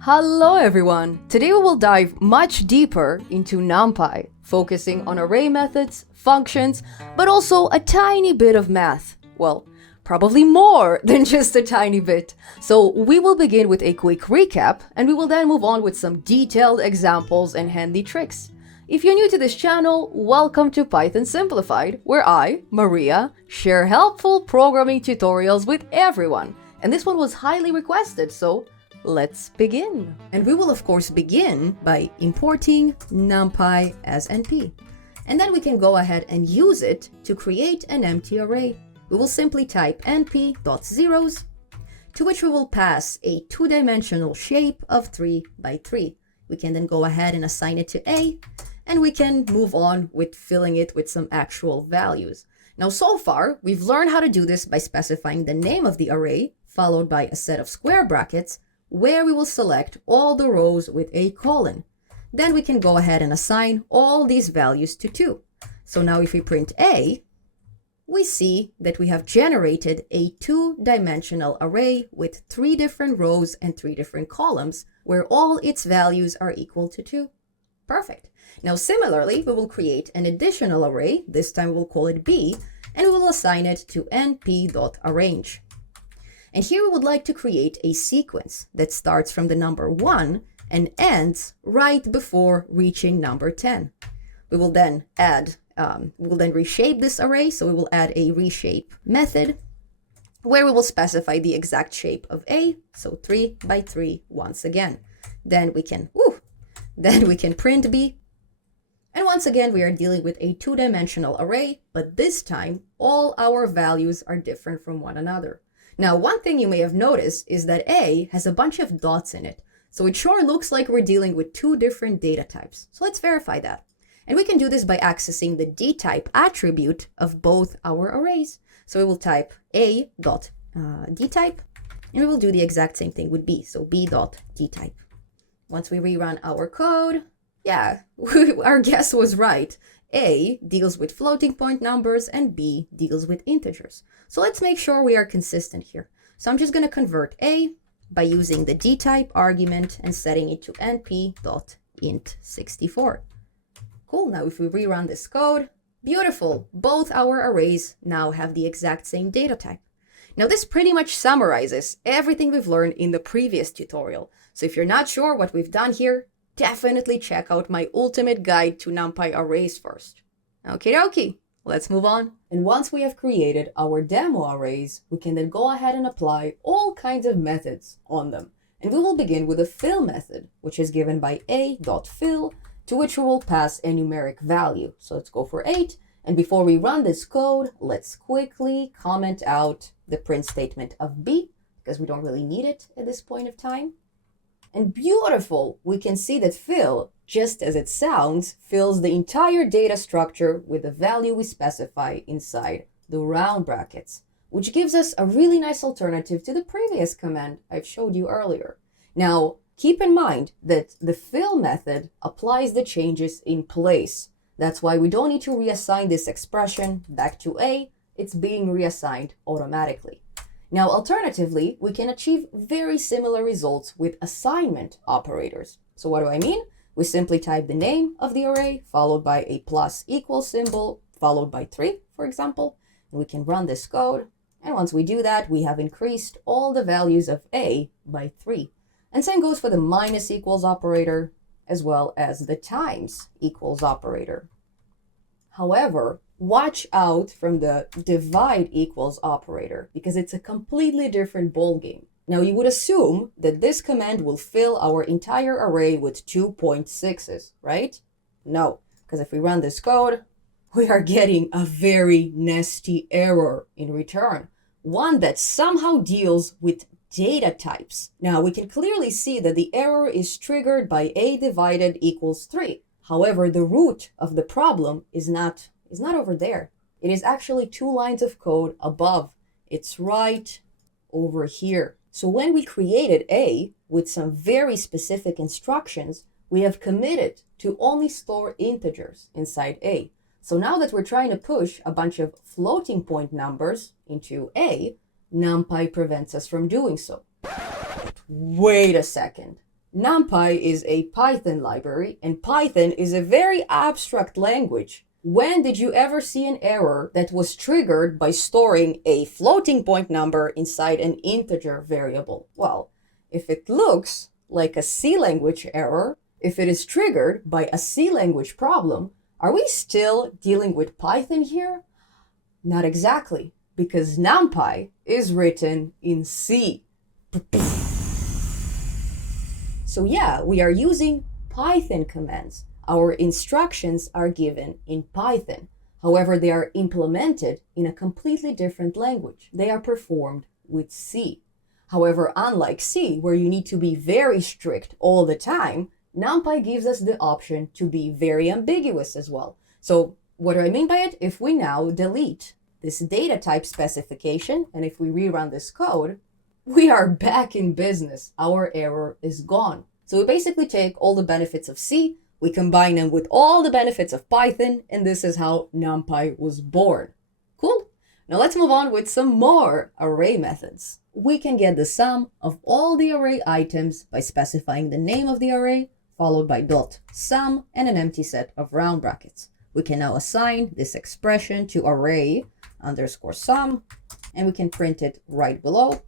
Hello everyone! Today we will dive much deeper into NumPy, focusing on array methods, functions, but also a tiny bit of math. Well, probably more than just a tiny bit. So we will begin with a quick recap, and we will then move on with some detailed examples and handy tricks. If you're new to this channel, welcome to Python Simplified, where I, Maria, share helpful programming tutorials with everyone. And this one was highly requested, so let's begin. And we will of course begin by importing NumPy as NP. And then we can go ahead and use it to create an empty array. We will simply type np.zeros, to which we will pass a two-dimensional shape of 3 by 3. We can then go ahead and assign it to A, and we can move on with filling it with some actual values. Now, so far, we've learned how to do this by specifying the name of the array, followed by a set of square brackets, where we will select all the rows with a colon. Then we can go ahead and assign all these values to 2. So now if we print A, we see that we have generated a two-dimensional array with 3 different rows and 3 different columns, where all its values are equal to 2. Perfect. Now similarly, we will create an additional array. This time we'll call it B, and we will assign it to np.arrange. And here we would like to create a sequence that starts from the number 1 and ends right before reaching number 10. We will then reshape this array. So we will add a reshape method where we will specify the exact shape of A. So 3 by 3 once again. Then we can print B. And once again, we are dealing with a two-dimensional array, but this time all our values are different from one another. Now, one thing you may have noticed is that A has a bunch of dots in it. So it sure looks like we're dealing with 2 different data types. So let's verify that. And we can do this by accessing the dtype attribute of both our arrays. So we will type a.dtype, and we will do the exact same thing with B. So b.dtype. Once we rerun our code, yeah, our guess was right. A deals with floating point numbers and B deals with integers. So let's make sure we are consistent here. So I'm just going to convert A by using the dtype argument and setting it to np.int64. Cool. Now if we rerun this code, beautiful. Both our arrays now have the exact same data type. Now this pretty much summarizes everything we've learned in the previous tutorial. So if you're not sure what we've done here, definitely check out my ultimate guide to NumPy arrays first. Okie dokie, let's move on. And once we have created our demo arrays, we can then go ahead and apply all kinds of methods on them. And we will begin with a fill method, which is given by a.fill, to which we will pass a numeric value. So let's go for 8. And before we run this code, let's quickly comment out the print statement of B, because we don't really need it at this point of time. And beautiful, we can see that fill, just as it sounds, fills the entire data structure with the value we specify inside the round brackets, which gives us a really nice alternative to the previous command I've showed you earlier. Now, keep in mind that the fill method applies the changes in place. That's why we don't need to reassign this expression back to A. It's being reassigned automatically. Now, alternatively, we can achieve very similar results with assignment operators. So what do I mean? We simply type the name of the array, followed by a plus equal symbol, followed by 3, for example. And we can run this code. And once we do that, we have increased all the values of A by 3. And same goes for the minus equals operator, as well as the times equals operator. However, watch out from the divide equals operator, because it's a completely different ballgame. Now, you would assume that this command will fill our entire array with 2.6s, right? No, because if we run this code, we are getting a very nasty error in return, one that somehow deals with data types. Now, we can clearly see that the error is triggered by A divided equals 3. However, the root of the problem is not over there. It is actually 2 lines of code above. It's right over here. So when we created A with some very specific instructions, we have committed to only store integers inside A. So now that we're trying to push a bunch of floating point numbers into A, NumPy prevents us from doing so. Wait a second. NumPy is a Python library, and Python is a very abstract language. When did you ever see an error that was triggered by storing a floating point number inside an integer variable? Well, if it looks like a C language error, if it is triggered by a C language problem, are we still dealing with Python here? Not exactly, because NumPy is written in C. So yeah, we are using Python commands. Our instructions are given in Python. However, they are implemented in a completely different language. They are performed with C. However, unlike C, where you need to be very strict all the time, NumPy gives us the option to be very ambiguous as well. So what do I mean by it? If we now delete this data type specification, and if we rerun this code, we are back in business. Our error is gone. So we basically take all the benefits of C, we combine them with all the benefits of Python, and this is how NumPy was born. Cool? Now let's move on with some more array methods. We can get the sum of all the array items by specifying the name of the array, followed by .sum and an empty set of round brackets. We can now assign this expression to array underscore sum, and we can print it right below.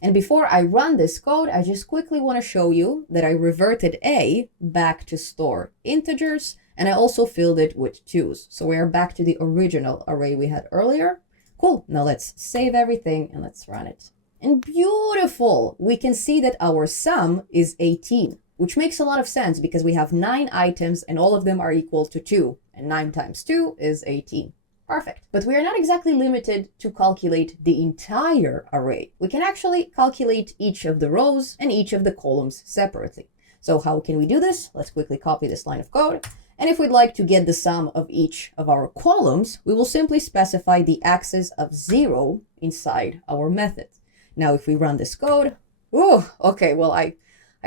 And before I run this code, I just quickly want to show you that I reverted A back to store integers, and I also filled it with 2s. So we are back to the original array we had earlier. Cool, now let's save everything and let's run it. And beautiful, we can see that our sum is 18, which makes a lot of sense because we have 9 items and all of them are equal to 2, and 9 times 2 is 18. Perfect. But we are not exactly limited to calculate the entire array. We can actually calculate each of the rows and each of the columns separately. So how can we do this? Let's quickly copy this line of code. And if we'd like to get the sum of each of our columns, we will simply specify the axis of 0 inside our method. Now, if we run this code, okay, well, I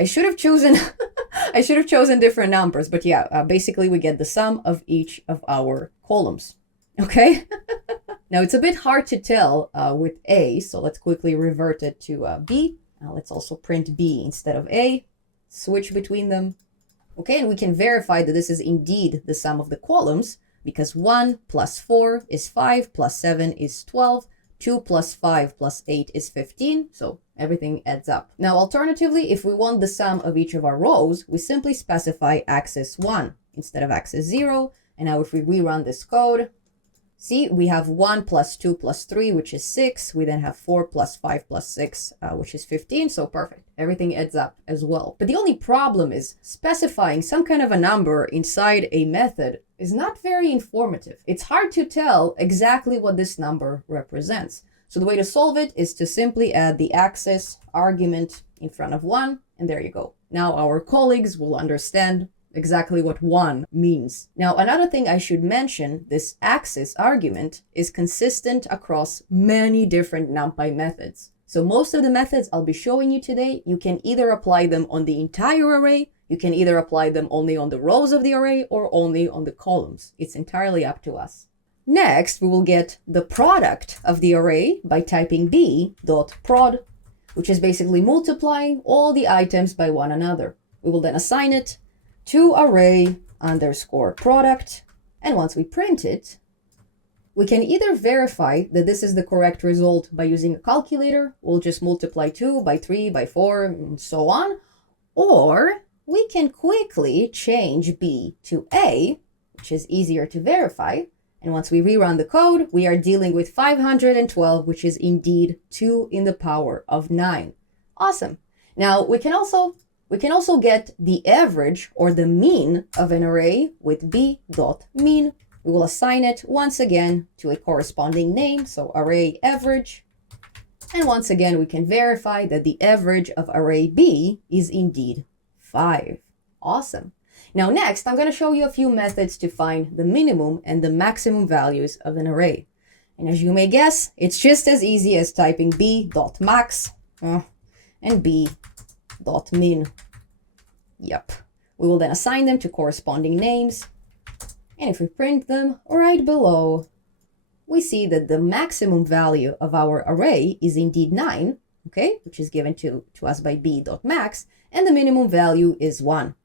should have chosen I should have chosen different numbers, but yeah, basically we get the sum of each of our columns. Okay, now it's a bit hard to tell with A, so let's quickly revert it to B. Let's also print B instead of A, switch between them. Okay, and we can verify that this is indeed the sum of the columns because 1 plus 4 is 5 plus 7 is 12, 2 plus 5 plus 8 is 15, so everything adds up. Now, alternatively, if we want the sum of each of our rows, we simply specify axis 1 instead of axis 0, and now if we rerun this code, see, we have 1 plus 2 plus 3, which is 6. We then have 4 plus 5 plus 6, which is 15. So perfect. Everything adds up as well. But the only problem is specifying some kind of a number inside a method is not very informative. It's hard to tell exactly what this number represents. So the way to solve it is to simply add the axis argument in front of 1, and there you go. Now our colleagues will understand exactly what 1 means. Now, another thing I should mention, this axis argument is consistent across many different NumPy methods. So most of the methods I'll be showing you today, you can either apply them on the entire array, you can either apply them only on the rows of the array or only on the columns. It's entirely up to us. Next, we will get the product of the array by typing b.prod, which is basically multiplying all the items by one another. We will then assign it to array underscore product. And once we print it, we can either verify that this is the correct result by using a calculator. We'll just multiply 2 by 3 by 4 and so on. Or we can quickly change B to A, which is easier to verify. And once we rerun the code, we are dealing with 512, which is indeed 2 in the power of 9. Awesome. Now we can also get the average or the mean of an array with b.mean. We will assign it once again to a corresponding name, so array average. And once again, we can verify that the average of array B is indeed 5. Awesome. Now next, I'm going to show you a few methods to find the minimum and the maximum values of an array. And as you may guess, it's just as easy as typing b.max and b.min. Yep. We will then assign them to corresponding names. And if we print them right below, we see that the maximum value of our array is indeed 9, okay, which is given to us by b.max. and the minimum value is 1.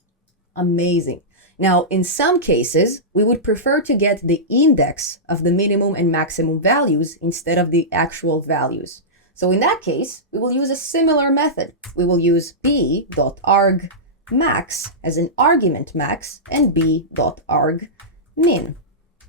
Amazing. Now, in some cases, we would prefer to get the index of the minimum and maximum values instead of the actual values. So in that case, we will use a similar method. We will use b.arg max as an argument max and b.arg min.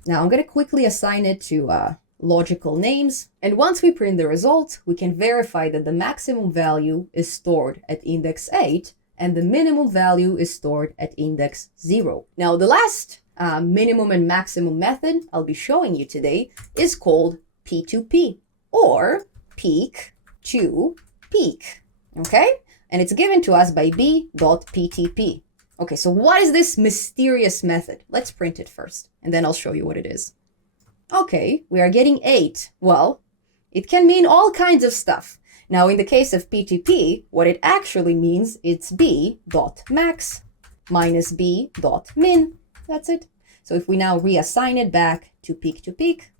Now I'm going to quickly assign it to logical names. And once we print the result, we can verify that the maximum value is stored at index 8 and the minimum value is stored at index 0. Now the last minimum and maximum method I'll be showing you today is called p2p, or peak to peak, okay? And it's given to us by b.ptp. Okay, so what is this mysterious method? Let's print it first, and then I'll show you what it is. Okay, we are getting 8. Well, it can mean all kinds of stuff. Now, in the case of p2p, what it actually means, it's b.max minus b.min. That's it. So if we now reassign it back to peak,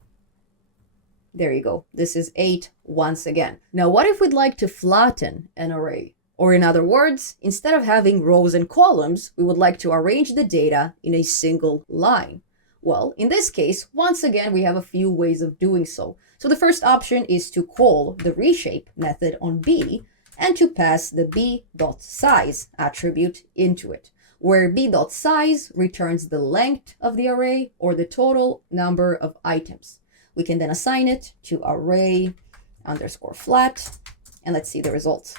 there you go. This is 8 once again. Now, what if we'd like to flatten an array? Or in other words, instead of having rows and columns, we would like to arrange the data in a single line. Well, in this case, once again, we have a few ways of doing so. So the first option is to call the reshape method on b and to pass the b.size attribute into it, where b.size returns the length of the array or the total number of items. We can then assign it to array underscore flat, and let's see the results.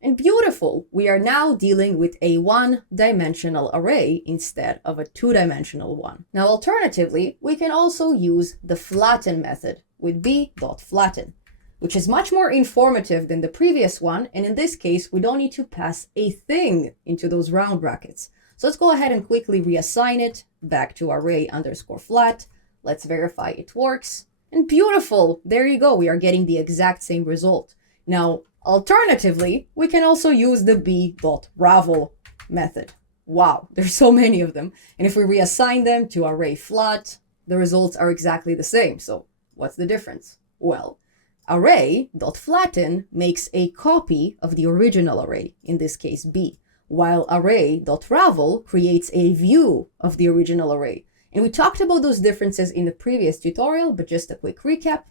And beautiful, we are now dealing with a one-dimensional array instead of a two-dimensional one. Now, alternatively, we can also use the flatten method with b.flatten, which is much more informative than the previous one. And in this case, we don't need to pass a thing into those round brackets. So let's go ahead and quickly reassign it back to array underscore flat. Let's verify it works. And beautiful, there you go. We are getting the exact same result. Now, alternatively, we can also use the b.ravel method. Wow, there's so many of them. And if we reassign them to array flat, the results are exactly the same. So what's the difference? Well, array.flatten makes a copy of the original array, in this case b, while array.ravel creates a view of the original array. And we talked about those differences in the previous tutorial, but just a quick recap.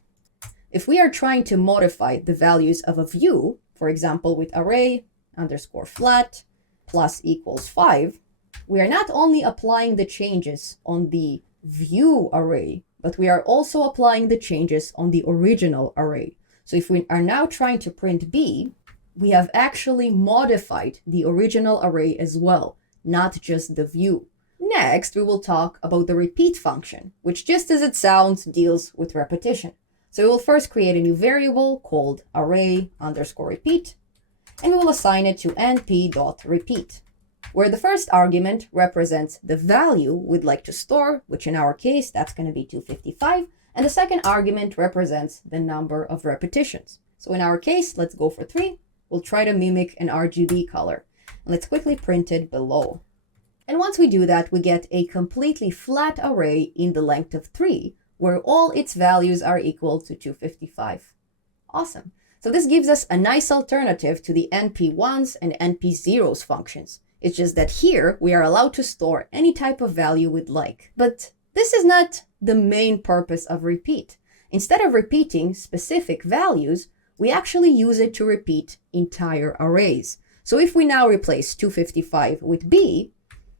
If we are trying to modify the values of a view, for example, with array underscore flat plus equals 5, we are not only applying the changes on the view array, but we are also applying the changes on the original array. So if we are now trying to print b, we have actually modified the original array as well, not just the view. Next, we will talk about the repeat function, which just as it sounds, deals with repetition. So we will first create a new variable called array underscore repeat, and we will assign it to np.repeat, where the first argument represents the value we'd like to store, which in our case, that's going to be 255, and the second argument represents the number of repetitions. So in our case, let's go for 3. We'll try to mimic an RGB color. And let's quickly print it below. And once we do that, we get a completely flat array in the length of 3, where all its values are equal to 255. Awesome. So this gives us a nice alternative to the np1s and np0s functions. It's just that here we are allowed to store any type of value we'd like. But this is not the main purpose of repeat. Instead of repeating specific values, we actually use it to repeat entire arrays. So if we now replace 255 with b,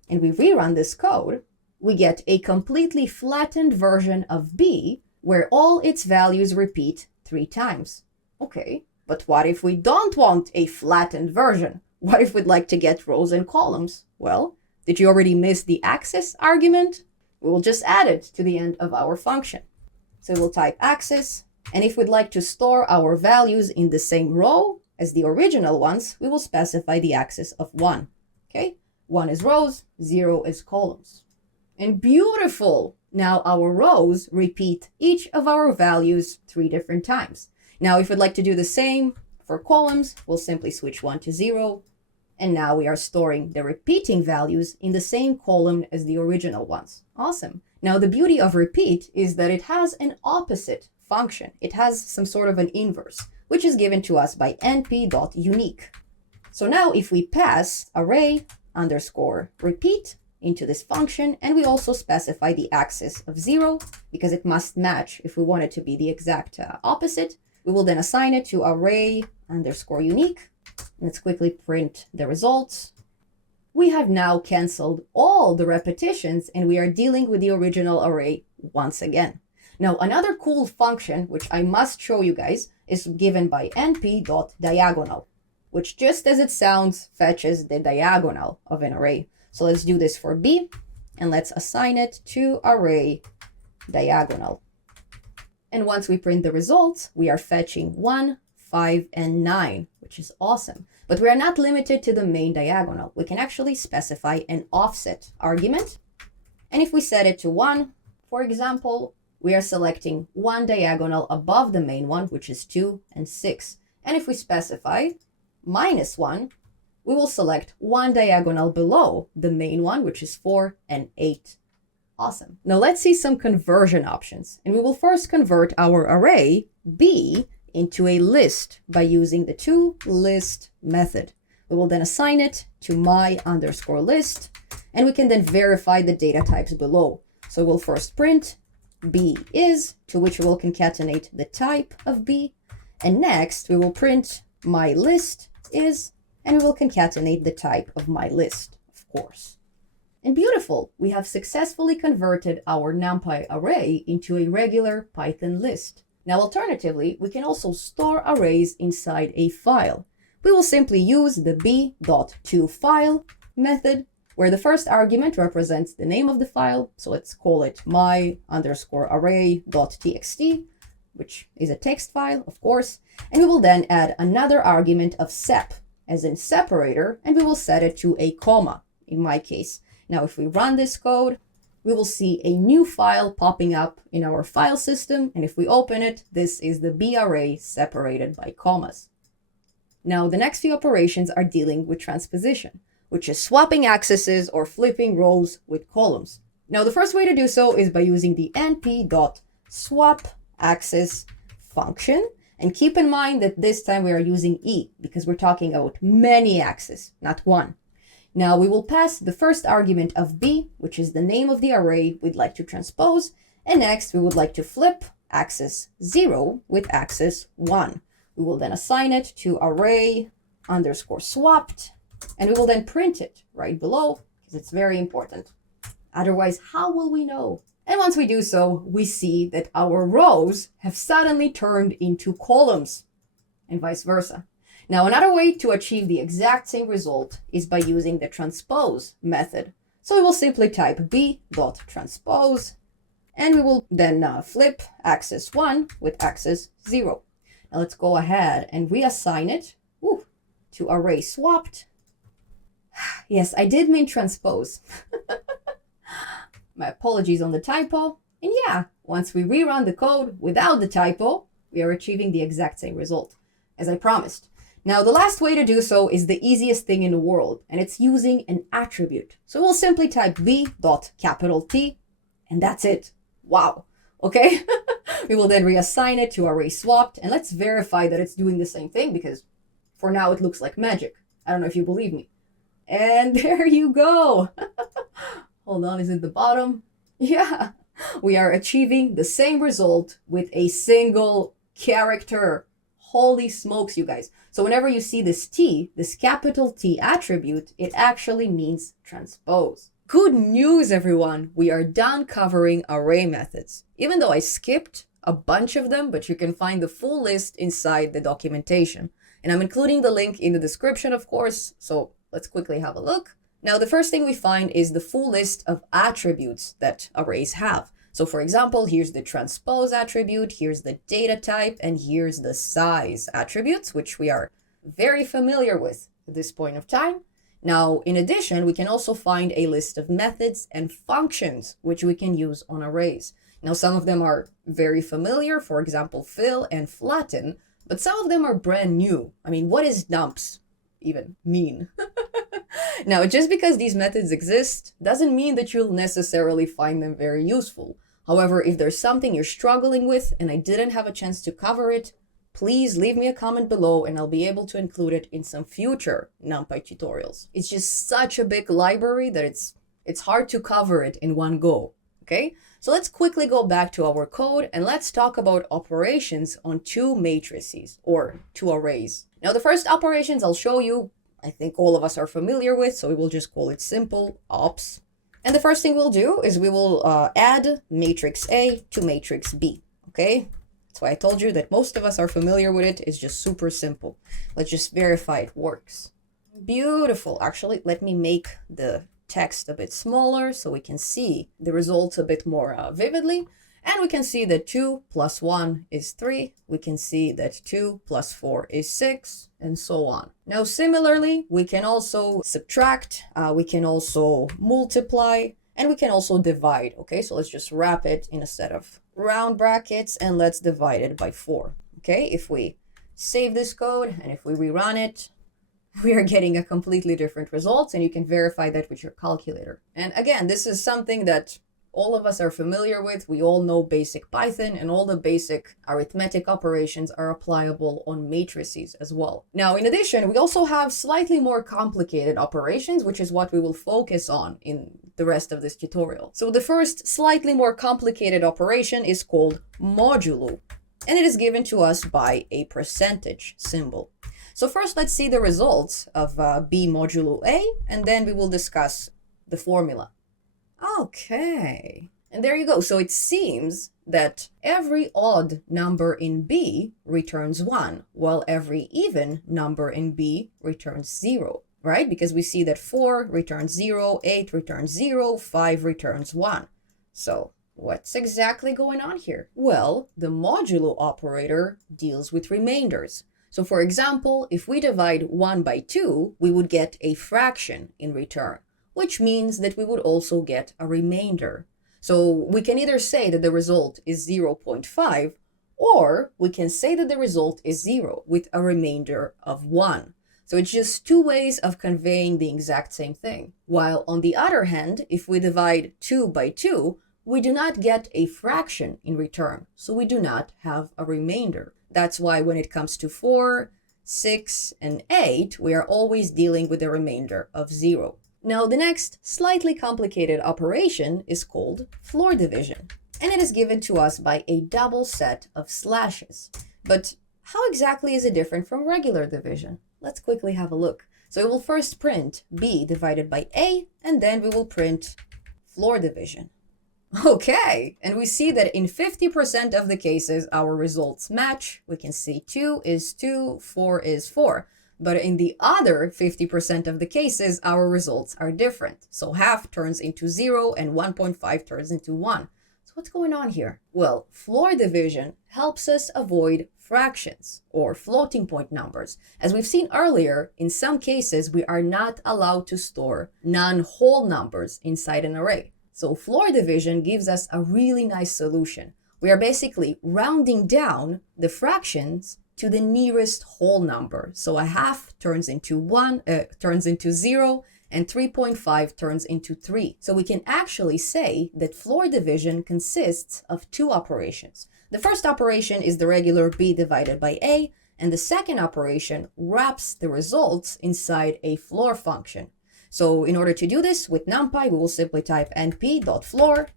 and we rerun this code, we get a completely flattened version of b, where all its values repeat 3 times. Okay, but what if we don't want a flattened version? What if we'd like to get rows and columns? Well, did you already miss the axis argument? We will just add it to the end of our function. So we'll type axis, and if we'd like to store our values in the same row as the original ones, we will specify the axis of 1. Okay, 1 is rows, 0 is columns. And beautiful! Now our rows repeat each of our values 3 different times. Now if we'd like to do the same for columns, we'll simply switch 1 to 0. And now we are storing the repeating values in the same column as the original ones. Awesome. Now the beauty of repeat is that it has an opposite function. It has some sort of an inverse, which is given to us by np.unique. So now if we pass array underscore repeat into this function, and we also specify the axis of 0, because it must match if we want it to be the exact opposite, we will then assign it to array underscore unique. Let's quickly print the results. We have now canceled all the repetitions, and we are dealing with the original array once again. Now, another cool function, which I must show you guys, is given by np.diagonal, which just as it sounds, fetches the diagonal of an array. So let's do this for b, and let's assign it to array diagonal. And once we print the results, we are fetching 1, 5, and 9, which is awesome. But we are not limited to the main diagonal. We can actually specify an offset argument. And if we set it to 1, for example, we are selecting one diagonal above the main one, which is 2 and 6. And if we specify -1, we will select one diagonal below the main one, which is 4 and 8. Awesome. Now let's see some conversion options. And we will first convert our array b into a list by using the toList method. We will then assign it to my_list, and we can then verify the data types below. So we'll first print b is, to which we will concatenate the type of b, and next we will print my list is, and we will concatenate the type of my list, of course. And beautiful, we have successfully converted our NumPy array into a regular Python list. Now, alternatively, we can also store arrays inside a file. We will simply use the b.toFile method, where the first argument represents the name of the file. So let's call it my_array.txt, which is a text file, of course. And we will then add another argument of sep, as in separator, and we will set it to a comma, in my case. Now, if we run this code, we will see a new file popping up in our file system. And if we open it, this is the B array separated by commas. Now, the next few operations are dealing with transposition, which is swapping accesses or flipping rows with columns. Now, the first way to do so is by using the np.swapAccess function. And keep in mind that this time we are using E because we're talking about many axes, not one. Now we will pass the first argument of b, which is the name of the array we'd like to transpose. And next we would like to flip axis 0 with axis 1. We will then assign it to array_swapped, and we will then print it right below because it's very important. Otherwise, how will we know? And once we do so, we see that our rows have suddenly turned into columns and vice versa. Now, another way to achieve the exact same result is by using the transpose method. So we will simply type b.transpose, and we will then flip axis 1 with axis 0. Now let's go ahead and reassign it to array swapped. Yes, I did mean transpose. My apologies on the typo. And yeah, once we rerun the code without the typo, we are achieving the exact same result, as I promised. Now, the last way to do so is the easiest thing in the world, and it's using an attribute. So we'll simply type b.T, and that's it. Wow. Okay. We will then reassign it to array swapped, and let's verify that it's doing the same thing because for now it looks like magic. I don't know if you believe me. And there you go. Hold on, is it the bottom? Yeah, we are achieving the same result with a single character. Holy smokes, you guys. So whenever you see this T, this capital T attribute, it actually means transpose. Good news, everyone. We are done covering array methods. Even though I skipped a bunch of them, but you can find the full list inside the documentation. And I'm including the link in the description, of course. So let's quickly have a look. Now, the first thing we find is the full list of attributes that arrays have. So for example, here's the transpose attribute, here's the data type, and here's the size attributes, which we are very familiar with at this point of time. Now, in addition, we can also find a list of methods and functions, which we can use on arrays. Now, some of them are very familiar, for example, fill and flatten, but some of them are brand new. I mean, what is dumps even mean? Now, just because these methods exist doesn't mean that you'll necessarily find them very useful. However, if there's something you're struggling with and I didn't have a chance to cover it, please leave me a comment below and I'll be able to include it in some future NumPy tutorials. It's just such a big library that it's hard to cover it in one go, okay? So let's quickly go back to our code and let's talk about operations on two matrices or two arrays. Now the first operations I'll show you, I think all of us are familiar with, so we will just call it simple ops. And the first thing we'll do is we will add matrix A to matrix B, okay? That's why I told you that most of us are familiar with it. It's just super simple. Let's just verify it works. Beautiful. Actually, let me make the text a bit smaller so we can see the results a bit more vividly. And we can see that 2 plus 1 is 3. We can see that 2 plus 4 is 6, and so on. Now, similarly, we can also subtract, we can also multiply, and we can also divide, okay? So let's just wrap it in a set of round brackets, and let's divide it by 4, okay? If we save this code, and if we rerun it, we are getting a completely different result, and you can verify that with your calculator. And again, this is something that all of us are familiar with. We all know basic Python, and all the basic arithmetic operations are applicable on matrices as well. Now, in addition, we also have slightly more complicated operations, which is what we will focus on in the rest of this tutorial. So the first slightly more complicated operation is called modulo, and it is given to us by a percentage symbol. So first, let's see the results of B modulo A, and then we will discuss the formula. Okay, and there you go. So it seems that every odd number in B returns 1, while every even number in B returns 0, right? Because we see that 4 returns 0, 8 returns 0, 5 returns 1. So what's exactly going on here? Well, the modulo operator deals with remainders. So for example, if we divide 1 by 2, we would get a fraction in return, which means that we would also get a remainder. So we can either say that the result is 0.5, or we can say that the result is 0 with a remainder of 1. So it's just two ways of conveying the exact same thing. While on the other hand, if we divide 2 by 2, we do not get a fraction in return, so we do not have a remainder. That's why when it comes to 4, 6, and 8, we are always dealing with a remainder of 0. Now, the next slightly complicated operation is called floor division, and it is given to us by a double set of slashes. But how exactly is it different from regular division? Let's quickly have a look. So we will first print B divided by A, and then we will print floor division. Okay, and we see that in 50% of the cases, our results match. We can see 2 is 2, 4 is 4. But in the other 50% of the cases, our results are different. So half turns into 0 and 1.5 turns into 1. So what's going on here? Well, floor division helps us avoid fractions or floating point numbers. As we've seen earlier, in some cases, we are not allowed to store non-whole numbers inside an array. So floor division gives us a really nice solution. We are basically rounding down the fractions to the nearest whole number. So a half turns into 0, and 3.5 turns into 3. So we can actually say that floor division consists of two operations. The first operation is the regular B divided by A, and the second operation wraps the results inside a floor function. So in order to do this with NumPy, we will simply type np.floor,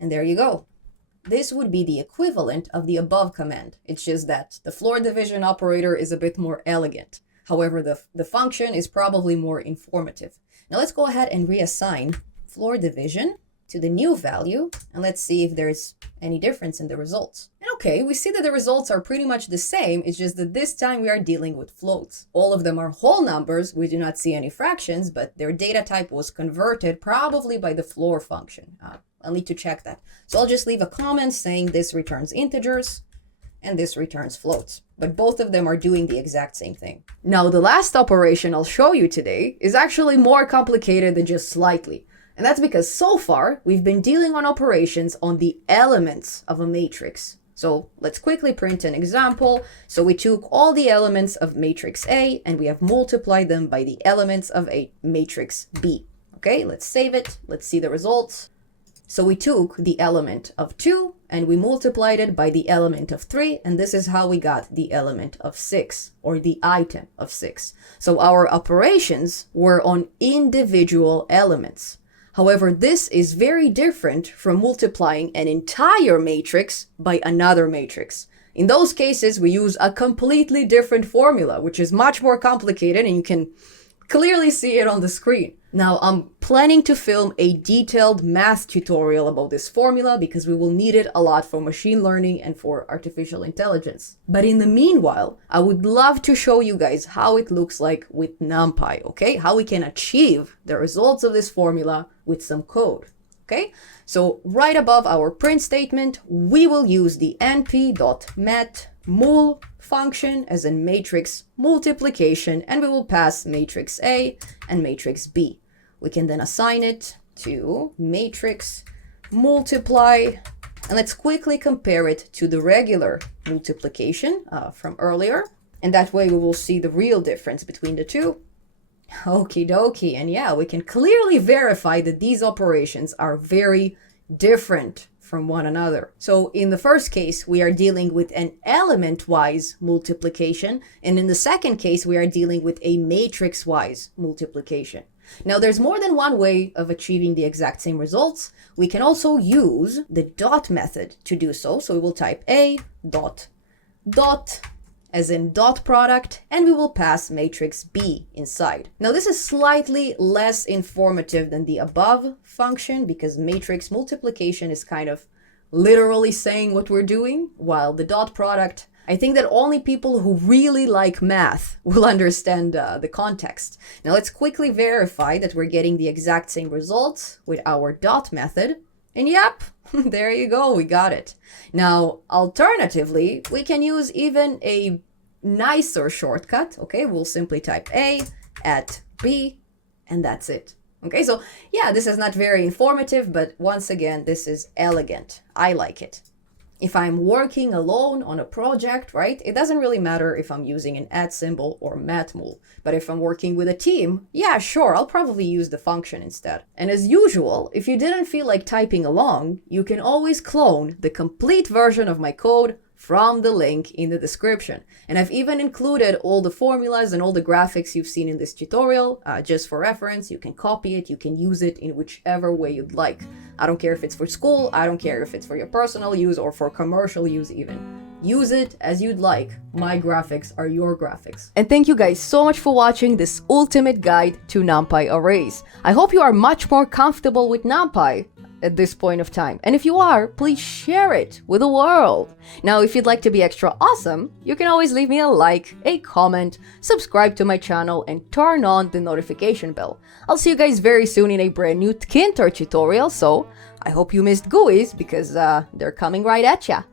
and there you go. This would be the equivalent of the above command. It's just that the floor division operator is a bit more elegant. However, the function is probably more informative. Now let's go ahead and reassign floor division to the new value, and let's see if there's any difference in the results. And okay, we see that the results are pretty much the same. It's just that this time we are dealing with floats. All of them are whole numbers. We do not see any fractions, but their data type was converted probably by the floor function. I'll need to check that. So I'll just leave a comment saying this returns integers and this returns floats. But both of them are doing the exact same thing. Now, the last operation I'll show you today is actually more complicated than just slightly. And that's because so far, we've been dealing on operations on the elements of a matrix. So let's quickly print an example. So we took all the elements of matrix A and we have multiplied them by the elements of a matrix B. Okay, let's save it. Let's see the results. So we took the element of 2 and we multiplied it by the element of 3, and this is how we got the element of 6, or the item of 6. So our operations were on individual elements. However, this is very different from multiplying an entire matrix by another matrix. In those cases, we use a completely different formula, which is much more complicated, and you can clearly see it on the screen. Now, I'm planning to film a detailed math tutorial about this formula because we will need it a lot for machine learning and for artificial intelligence. But in the meanwhile, I would love to show you guys how it looks like with NumPy, okay? How we can achieve the results of this formula with some code, okay? So right above our print statement, we will use the np.mat_mul function as in matrix multiplication, and we will pass matrix A and matrix B. We can then assign it to matrix multiply, and let's quickly compare it to the regular multiplication from earlier, and that way we will see the real difference between the two. Okie dokie, and yeah, we can clearly verify that these operations are very different from one another. So in the first case, we are dealing with an element-wise multiplication, and in the second case, we are dealing with a matrix-wise multiplication. Now, there's more than one way of achieving the exact same results. We can also use the dot method to do so. So we will type a dot dot as in dot product, and we will pass matrix B inside. Now, this is slightly less informative than the above function because matrix multiplication is kind of literally saying what we're doing, while the dot product, I think that only people who really like math will understand the context. Now, let's quickly verify that we're getting the exact same results with our dot method. And yep, there you go, we got it. Now, alternatively, we can use even a nicer shortcut, okay? We'll simply type A at B, and that's it. Okay, so yeah, this is not very informative, but once again, this is elegant. I like it. If I'm working alone on a project, right, it doesn't really matter if I'm using an @ symbol or matmul. But if I'm working with a team, yeah, sure, I'll probably use the function instead. And as usual, if you didn't feel like typing along, you can always clone the complete version of my code from the link in the description. And I've even included all the formulas and all the graphics you've seen in this tutorial, just for reference. You can copy it, you can use it in whichever way you'd like. I don't care if it's for school, I don't care if it's for your personal use or for commercial use even. Use it as you'd like. My graphics are your graphics. And thank you guys so much for watching this ultimate guide to NumPy arrays. I hope you are much more comfortable with NumPy at this point of time. And if you are, please share it with the world. Now, if you'd like to be extra awesome, you can always leave me a like, a comment, subscribe to my channel, and turn on the notification bell. I'll see you guys very soon in a brand new Tkinter tutorial, so I hope you missed GUIs because they're coming right at ya.